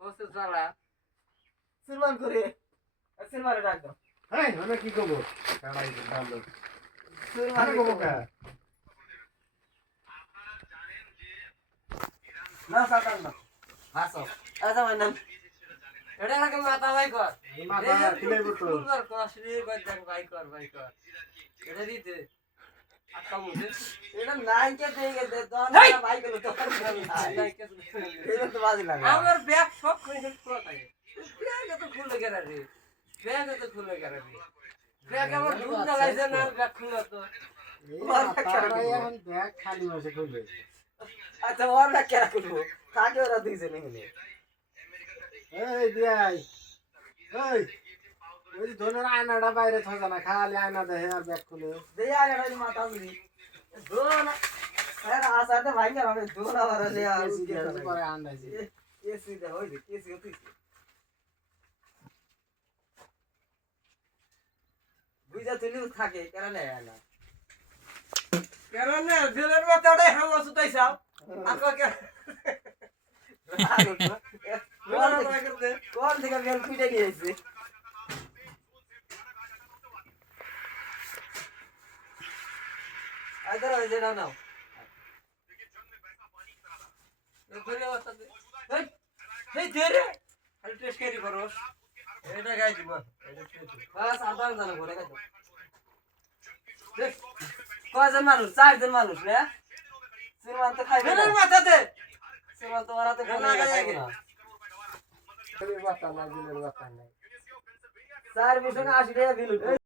বসে চালা সিলমান করে সিলমারে ডাক দাও এই আমি কি করব কালাই দাঁড়ালো সিলমারে করব কা না সাতান না হাসো আচ্ছা মানে এটা নাকি মাথা ভাই কর এই মাথা খিলাইব তো সুন্দর কষ্ট রে কর দেখ ভাই কর এটা দিতে আচ্ছা মুঝে এটা নাই কে দেগে দে দন ভাই গেল তো এটা তো বাজি লাগে আমার ব্যাগ সব করে পুরো থাকে ব্যাগ তো খুলে গেল রে ব্যাগ তো খুলে গেল রে ব্যাগ আমার দুধ না লাইছে না ব্যাগ খুলে তো এখন ব্যাগ খালি হয়েছে কইবে আচ্ছা ওর না কেন করবো কাকে ওরা দিয়েছে নাকি এই দিয়াই এই ওই ধনের আয়নাটা বাইরে থাকে না খালি আয়না দেখে আর ব্যাগ খুলে দেই আর এটা মাথা বুঝি দোনা আরে আসাতে ভাই না আমি দোনা বাড়ালে আর পরে আন্দাজি এসি দে হই দে এসি হতি বুঝা তুলি থাকে কেন না না কেন না দিলের মাথাটাই হামলা সুতাইছাও আকো কে কোন থেকে বেল পিটে নিয়েছে আইদার ওই যে নাও ধরে বাতাতে এই ধরে খালি টেস্ট করি করস এটা গাই দিব বাস আবার জানো ঘরে গাইতো কয়জন মানুষ চারজন মানুষ রে সিনেমা তো খাইবে দিলের মাথাতে সিনেমা তো ওরা তো না গায়ে না দিলের বাতা নাই দিলের বাতা নাই 4 বিশনে 80 টাকা বিল